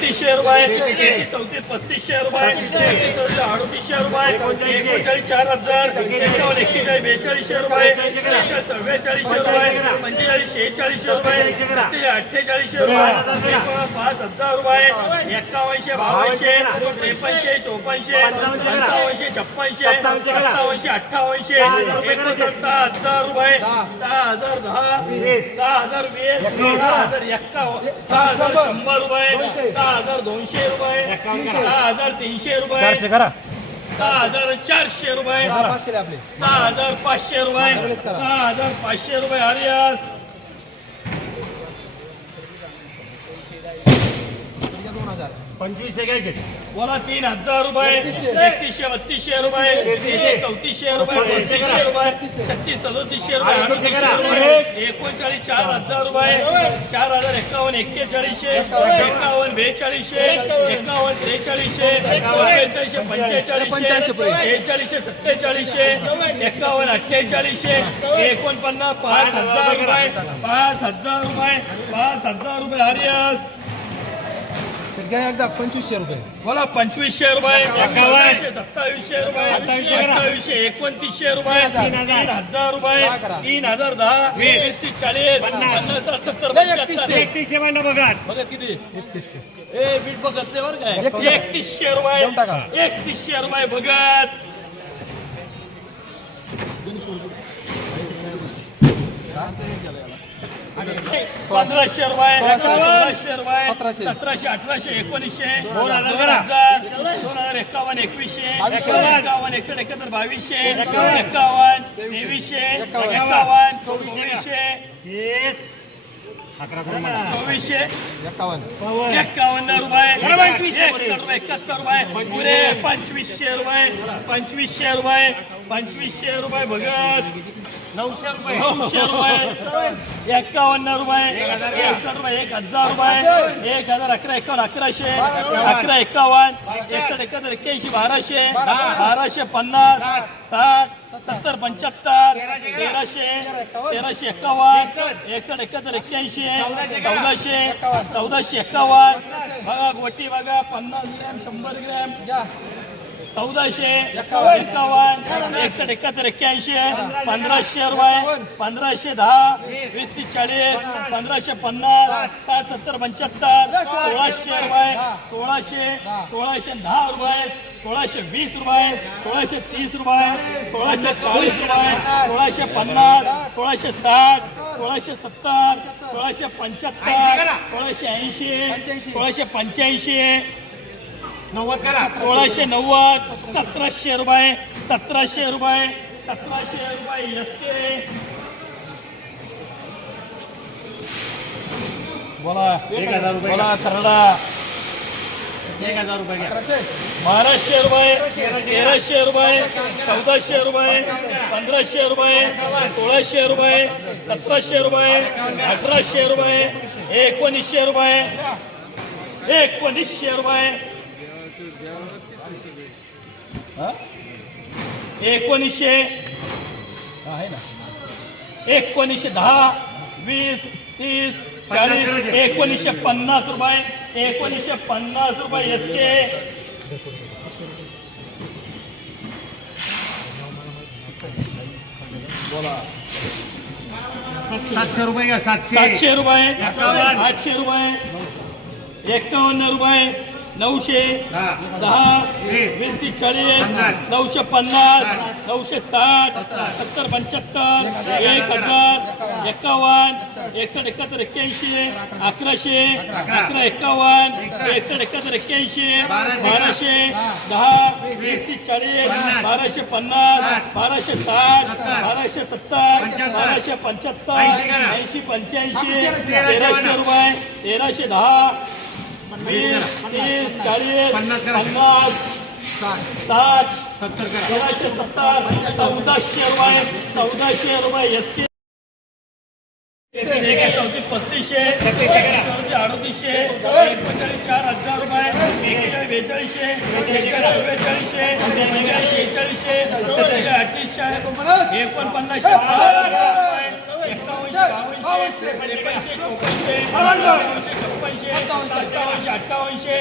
तीसशे रुपये चौतीस पस्तीसशे रुपये अडतीसशे रुपये एकोणचाळीस. चार हजार. एकावन्न एक्केचाळीस बेचाळीसशे रुपये चव्वेचाळीसशे रुपये पंचेचाळीस शेहेचाळीसशे रुपये सत्तेचाळीस अठ्ठेचाळीसशे रुपये पाच हजार रुपये एक्कावनशे बावनशे त्रेपन्नशे चौपन्नशे पंचावनशे छप्पनशे सत्तावनशे अठ्ठावनशे एकोणसाठ सहा हजार रुपये सहा हजार दहा. सहा हजार वीस. सहा हजार एक्कावन्न. सहा हजार शंभर. रुपये सहा हजार दोनशे रुपये सहा हजार तीनशे रुपये सहा हजार चारशे रुपये. सहा हजार पाचशे रुपये. सहा हजार पाचशे रुपये. आर्यस पंचवीसशे घ्यायचे. बोला तीन हजार रुपये. एकतीसशे. बत्तीसशे रुपये. एकतीसशे. चौतीसशे रुपये पस्तीसशे रुपये. छत्तीस सदोतीसशे रुपये अडतीसशे रुपये. एकोणचाळीस चार हजार रुपये. चार हजार एकावन्न एक्केचाळीसशे. एकावन्न. बेचाळीसशे. एकावन्न. त्रेचाळीसशे. बेचाळीसशे पंचेचाळीसशे. बेचाळीसशे सत्तेचाळीसशे. एकावन्न. अठ्ठेचाळीसशे. एकोणपन्नास पाच हजार रुपये. पाच हजार रुपये. पाच हजार रुपये. हरियस. घ्या एकदा पंचवीसशे रुपये. बोला पंचवीसशे रुपये सत्तावीसशे रुपये अठ्ठावीसशे एकोणतीसशे रुपये तीन हजार. रुपये तीन हजार दहा वीस. तीस चाळीस पन्नास. साठ सत्तर पंच्याहत्तर. एकतीसशे. महिना बघा. बघा किती. एकतीसशे. ए बीट बघत बरं काय एकतीसशे. एकतीसशे देऊन टाका. रुपये एकतीसशे रुपये बघत. पंधराशे रुपये सोळाशे रुपये सतराशे. अठराशे एकोणीसशे दोन हजार दोन हजार एकावन्न एकवीसशे एकावन्न एकसष्ट एकाहत्तर बावीसशे एकावन्न. तेवीसशे. एकावन्न. चोवीसशे. चोवीसशे. एकावन्न. एकावन्न रुपये. रुपये. एकाहत्तर रुपये. पुरे पंचवीसशे रुपये पंचवीसशे रुपये पंचवीसशे रुपये भगत. नऊशे रुपये. नऊशे रुपये. एकावन्न रुपये. एकसष्ट रुपये. एक हजार रुपये. एक हजार अकरा एकावन्न अकराशे. अकरा एकावन्न. एकसष्ट एकाहत्तर एक्क्याऐंशी बाराशे. बाराशे. पन्नास. साठ. सत्तर. पंच्याहत्तर. तेराशे तेराशे. एकावन्न. एकसष्ट. एकाहत्तर एक्क्याऐंशी. चौदाशे चौदाशे. एकावन्न. बघा गोटी बघा. पन्नास ग्रॅम शंभर ग्रॅम. चौदाशे एकावन्न एकसष्ट एकाहत्तर एक्क्याऐंशी पंधराशे रुपये पंधराशे दहा वीस तीस चाळीस पंधराशे पन्नास साठ सत्तर पंच्याहत्तर सोळाशे रुपये सोळाशे सोळाशे दहा रुपये सोळाशे वीस रुपये सोळाशे तीस रुपये सोळाशे चाळीस रुपये सोळाशे पन्नास सोळाशे साठ सोळाशे सत्तर सोळाशे पंच्याहत्तर सोळाशे ऐंशी सोळाशे पंच्याऐंशी नव्वद करा. सोळाशे नव्वद सतराशे रुपये सतराशे रुपये सतराशे रुपये एस के बोला एक हजार रुपये बोला करडा एक हजार रुपये घ्या. बाराशे रुपये तेराशे. रुपये चौदाशे रुपये पंधराशे रुपये सोळाशे रुपये सतराशे रुपये अठराशे रुपये एकोणीसशे रुपये एकोणीसशे रुपये? एकोणीसशे आहे ना? एकोणीसशे दहा वीस तीस चाळीस एकोणीसशे पन्नास रुपये. एकोणीसशे पन्नास रुपये एस के सातशे रुपये सातशे. सातशे रुपये. आठशे रुपये. एकावन्न रुपये. नऊशे. दहा वीस. तीस चाळीस. नऊशे पन्नास नऊशे साठ सत्तर. पंच्याहत्तर एक हजार एकावन्न एकसष्ट एकाहत्तर एक्क्याऐंशी अकराशे अकरा. एकावन्न एकसष्ट. एकाहत्तर एक्क्याऐंशी बाराशे. दहा वीस. तीस चाळीस बाराशे पन्नास बाराशे साठ बाराशे सत्तर बाराशे पंच्याहत्तर ऐंशी पंच्याऐंशी तेराशे रुपये तेराशे दहा वीस तीस चाळीस पन्नास करा. पन्नास साठ साठ सत्तर करा सोळाशे सत्तर चौदाशे रुपये चौदाशे रुपये एस के चौथी पस्तीसशे चौथी अडतीसशे एकोणचाळीस चार हजार रुपये एकेचाळीस बेचाळीसशे एकेचाळीस चव्वेचाळीसशे एकेचाळीस शेहेचाळीसशे एकेचाळीस अठ्ठीसशे एकोणपन्नासशे पाच हजार रुपये एकावन्नशे बावनशे त्रेपन्नशे चौपन्नशे एकावन्नशे छप्पनशे सत्तावनशे अठ्ठावनशे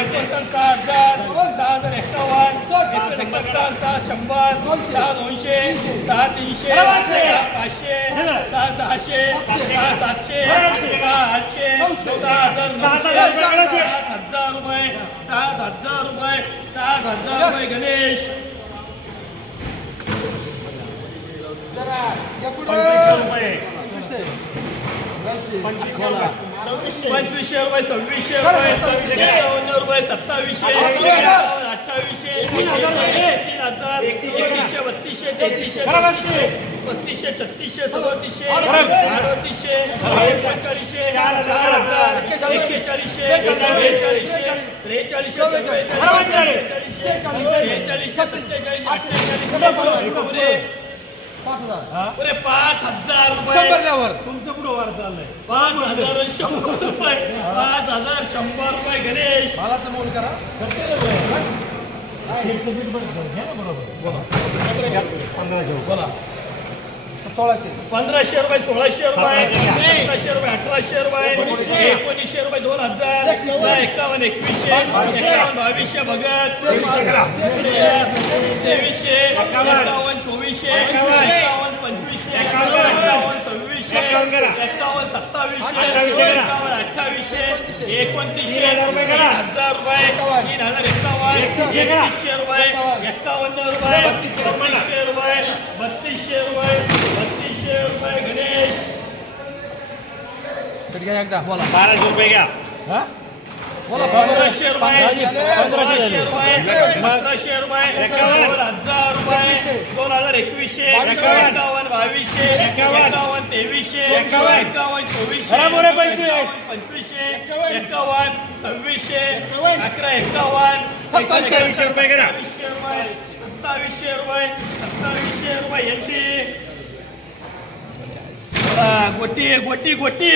एकोणसाठ सहा हजार सहा हजार एक्कावन्न एकशे एकाहत्तर सहा शंभर सहा दोनशे सहा तीनशे सहा पाचशे सहा सहाशे सहा सातशे सहा आठशे सहा हजार सात हजार रुपये सात हजार रुपये सात हजार रुपये गणेश. पंचवीसशे रुपये. सव्वीसशे. रुपये एकावन्न रुपये सत्तावीसशे अठ्ठावीसशे तीन हजार एकतीसशे बत्तीसशे तेहतीसशे पस्तीसशे छत्तीसशे सदोतीसशे अडतीसशे एकोणचाळीसशे चार हजार. एक्केचाळीसशे बेचाळीसशे त्रेचाळीसशे चव्वेचाळीसशे बेचाळीसशे सत्तेचाळीस अठ्ठेचाळीसशे पुरे. पाच हजार. पुरे पाच हजार रुपये. शंभरल्यावर. पाच हजार आणि शंभर रुपये. पाच हजार शंभर रुपये गणेश. मालाचं मोल करा. सोळाशे. पंधराशे रुपये सोळाशे रुपये सतराशे. रुपये अठराशे रुपये एकोणीसशे. रुपये दोन हजार एकावन्न एकवीसशे एकावन्न बावीसशे भगत तेवीसशे एकावन्न. चोवीसशे एकावन्न. पंचवीसशे एकावन्न. एकावन्न सत्तावीसशे अठ्ठावीसशे एकोणतीसशे हजार रुपये तीन हजार एकावन्न एकवीसशे रुपये एकावन्न रुपये बत्तीसशे रुपये. बत्तीसशे रुपये बत्तीसशे रुपये गणेश एकदा बोला बाराशे रुपये घ्या. पंधराशे रुपये. पंधराशे रुपये. पंधराशे रुपये. दोन हजार रुपये. दोन हजार एकवीसशे. एकावन्न बावीसशे. एकावन्न. तेवीसशे. एकावन्न. चोवीसशे. पंचवीसशे. एकावन्न. सव्वीसशे. अकरा एकावन्न. सत्तावीसशे रुपये घ्या. सत्तावीसशे रुपये. सत्तावीसशे रुपये. सत्तावीसशे रुपये. एनटी गोटी गोटी गोटी.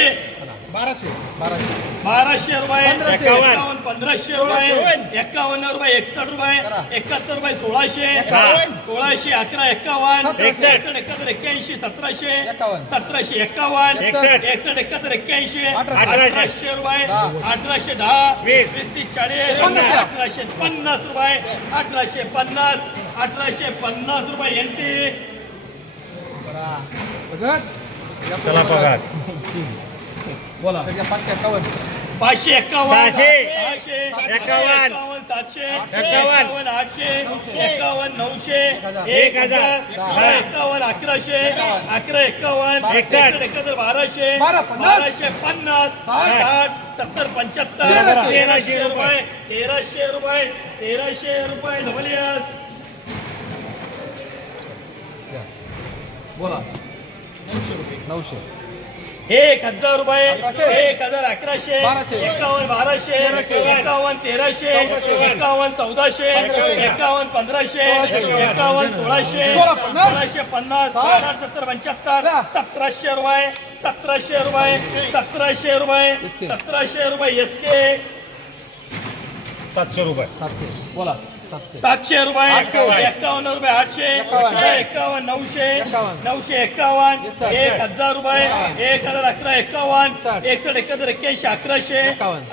बाराशे बाराशे. बाराशे रुपये पंधराशे. एकावन्न पंधराशे रुपये एकावन्न रुपये एकसष्ट रुपये एकाहत्तर रुपये सोळाशे. सोळाशे अकरा एकावन्न. एकसष्ट एकाहत्तर एक्क्याऐंशी सतराशे. एकावन्न. सतराशे एक्कावन्न एकसष्ट. एकाहत्तर एक्क्याऐंशी. अठराशे. रुपये. अठराशे दहा. वीस. तीस चाळीस. अठराशे पन्नास रुपये. अठराशे पन्नास. अठराशे पन्नास रुपये एनटी बघत. चला पगार. बोला. पाचशे एकावन्न. पाचशे एक्कावन्न सहाशे. एक्कावन्न. सातशे एक्कावन्न. एक्कावन्न आठशे एक्कावन्न नऊशे. एक हजार. एक्कावन्न अकराशे अकरा एक्कावन्न एकसष्ट. एकाहत्तर बाराशे. बाराशे पन्नास साठ. सत्तर पंच्याहत्तर तेराशे. रुपये तेराशे रुपये तेराशे रुपये डबल एस घ्या. बोला नऊशे एक हजार रुपये. एक हजार अकराशे. एकावन्न बाराशे. एकावन्न तेराशे. एकावन्न चौदाशे. एकावन्न पंधराशे. एकावन्न सोळाशे. सोळाशे पन्नास सत्तर पंच्याहत्तर. सतराशे रुपये सतराशे रुपये सतराशे रुपये. सतराशे रुपये एस के सातशे रुपये सातशे बोला सातशे रुपये आठशे. एकावन्न रुपये आठशे एकावन्न. एकावन्न नऊशे. नऊशे एकावन्न एकसष्ट. एक हजार रुपये. एक हजार अकरा एकावन्न साठ. एकसष्ट एकाहत्तर एक्क्याऐंशी अकराशे.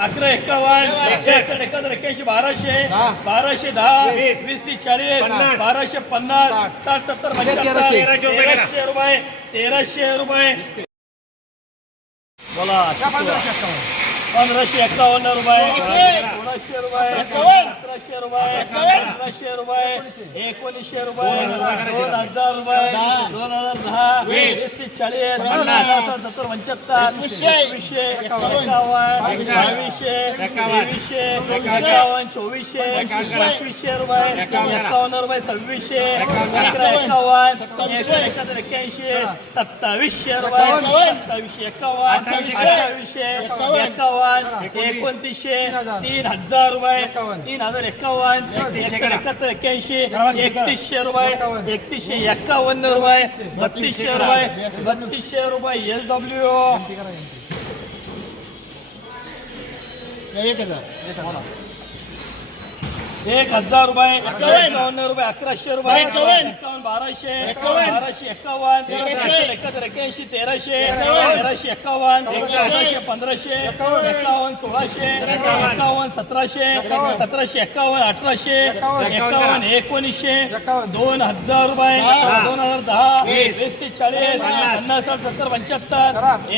अकरा एकावन्न एकसष्ट एकाहत्तर एक्क्याऐंशी बाराशे. बाराशे दहा वीस. वीस तीस चाळीस. बाराशे पन्नास साठ. सत्तर तेराशे. पंच्याहत्तर तेराशे रुपये. तेराशे रुपये बोला पंधराशे एकावन्न रुपये सोळाशे रुपये सतराशे रुपये अठराशे रुपये एकोणीसशे रुपये दोन हजार रुपये दोन हजार दहा वीस. तीस चाळीस पन्नास. सत्तर पंच्याहत्तर एकवीसशे. एकावन्न. बावीसशे. तेवीसशे एकावन्न. चोवीसशे पंचवीसशे रुपये एकावन्न. रुपये सव्वीसशे अकरा एकावन्न एकाहत्तर एक्क्याऐंशी सत्तावीसशे रुपये सत्तावीसशे एकावन्न अठ्ठावीसशे. एकावन्न. एकोणतीसशे तीन हजार. रुपये तीन हजार एकावन्न एकशे एकाहत्तर एक्क्याऐंशी एकतीसशे रुपये एकतीसशे एकावन्न रुपये बत्तीसशे रुपये बत्तीसशे रुपये एल डब्ल्यू एक हजार. एक हजार रुपये एकावन्न रुपये अकराशे रुपये एकावन्न. बाराशे. बाराशे एकावन्न तेराशे. एकाहत्तर एक्क्याऐंशी तेराशे. तेराशे एकावन्न. चौदाशे पंधराशे एकावन्न. सोळाशे एकावन्न. सतराशे. सतराशे एकावन्न अठराशे एकावन्न. एकोणीसशे. दोन हजार रुपये. दोन हजार दहा वीस. ते चाळीस पन्नास साठ सत्तर पंच्याहत्तर.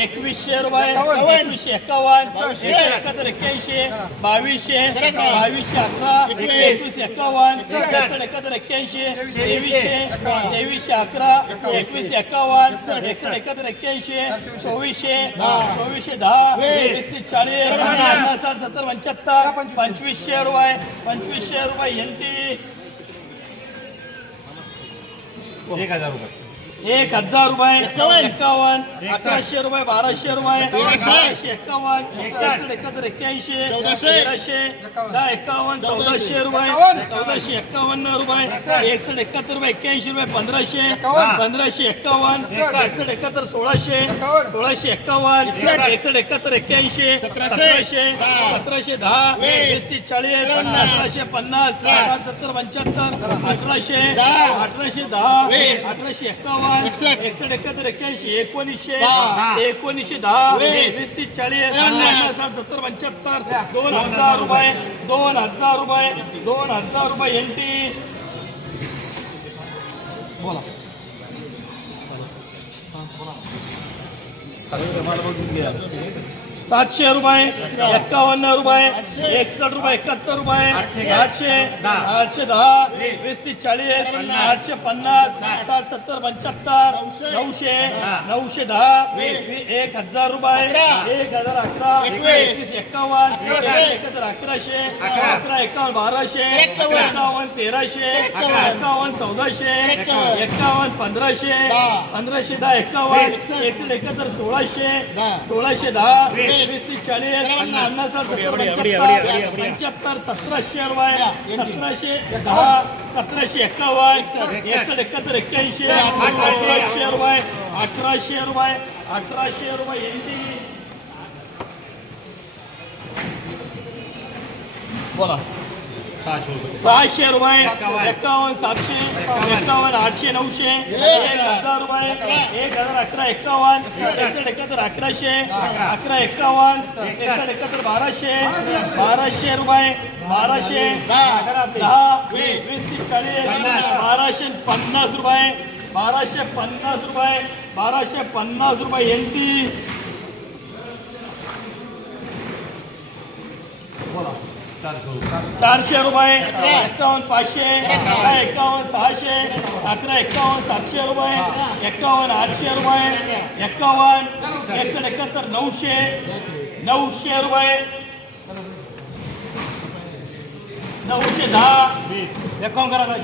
एकवीसशे रुपये. एकवीसशे एकावन्न एकाहत्तर एक्क्याऐंशी बावीसशे. बावीसशे अकरा एकवीस. एकावन्न एकसष्ट एकाहत्तर एक्क्याऐंशी तेवीसशे तेवीसशे अकरा एकवीस एकावन्न एकसष्ट एकाहत्तर एक्क्याऐंशी चोवीसशे चोवीसशे दहा वीस चाळीस पन्नास साठ सत्तर पंच्याहत्तर पंचवीसशे रुपये पंचवीसशे रुपये एन टी. एक हजार रुपये. एक हजार रुपये एकावन्न. एकावन्न अकराशे रुपये बाराशे रुपये. बाराशे एकावन्न एकसष्ट एकाहत्तर एक्क्याऐंशी चौदाशे. तेराशे दहा एकावन्न चौदाशे रुपये चौदाशे एकावन्न रुपये एकसष्ट एकाहत्तर रुपये एक्क्याऐंशी रुपये पंधराशे पंधराशे एकावन्न एकसष्ट एकाहत्तर सोळाशे सोळाशे एकावन्न एकसष्ट एकाहत्तर एक्क्याऐंशी सतराशे. सतराशे दहा. सतराशे दहा वीस. तीस चाळीस. अठराशे पन्नास सत्तर पंच्याहत्तर अठराशे. अठराशे दहा. अठराशे एक्कावन्न एकसष्ट. एकाहत्तर एक्क्याऐंशी एकोणीसशे. एकोणीसशे दहा वीस. तीस चाळीस साठ सत्तर पंच्याहत्तर दोन हजार रुपये दोन हजार रुपये दोन हजार रुपये एन टी. बोला. सातशे रुपये एक्कावन्न रुपये एकसष्ट रुपये एकाहत्तर रुपये आठशे आठशे दहा वीस तीस चाळीस आठशे पन्नास साठ सत्तर पंच्याहत्तर नऊशे नऊशे दहा एक हजार रुपये एक हजार अकरा एकवीस एकावन्न एकाहत्तर अकराशे अकरा एकावन्न बाराशे एकावन्न तेराशे एकावन्न चौदाशे एकावन्न पंधराशे पंधराशे दहा एकावन्न एकशे एकाहत्तर सोळाशे सोळाशे दहा तीस चाळीस पन्नास पंच्याहत्तर सतराशे रुपये सतराशे दहा सतराशे एकावन्न एकसष्ट एकाहत्तर एक्क्याऐंशी अठराशे रुपये अठराशे रुपये अठराशे रुपये एन टी बोला. सहाशे रुपये एकावन्न सातशे एकावन्न आठशे नऊशे एक हजार रुपये एक हजार अकरा एकावन्न एकसष्ट एकाहत्तर अकराशे अकरा एकावन्न एकसष्ट एकाहत्तर बाराशे बाराशे रुपये बाराशे दहा वीस तीस चाळीस बाराशे पन्नास रुपये बाराशे पन्नास रुपये बाराशे पन्नास रुपये एन टी चारशे रुपये. एकावन्न पाचशे अकरा एकावन्न सहाशे अकरा एकावन्न सातशे रुपये एकावन्न आठशे रुपये एकावन्न एकसष्ट एकाहत्तर नऊशे नऊशे रुपये. नऊशे दहा. एकावन्न करा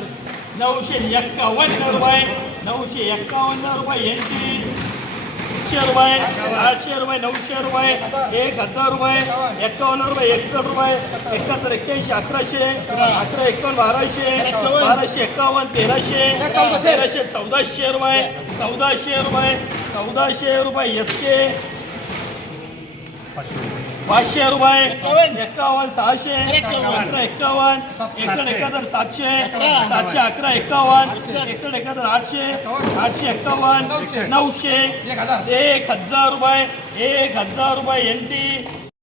नऊशे एक्कावन्न रुपये नऊशे एक्कावन्न रुपये एन टी रुपये आठशे रुपये नऊशे रुपये एक हजार रुपये एक्कावन्न रुपये एकसष्ट रुपये एकाहत्तर एक्क्याऐंशी अकराशे अकरा एकावन्न बाराशे बाराशे एक्कावन्न तेराशे तेराशे चौदाशे रुपये चौदाशे रुपये चौदाशे रुपये एसशे. पाचशे रुपये एकावन्न. सहाशे अकरा एकावन्न एकसष्ट एकाहत्तर सातशे सातशे अकरा एकावन्न एकसष्ट एकाहत्तर आठशे आठशे एकावन्न नऊशे. एक हजार. रुपये एक हजार रुपये एन टी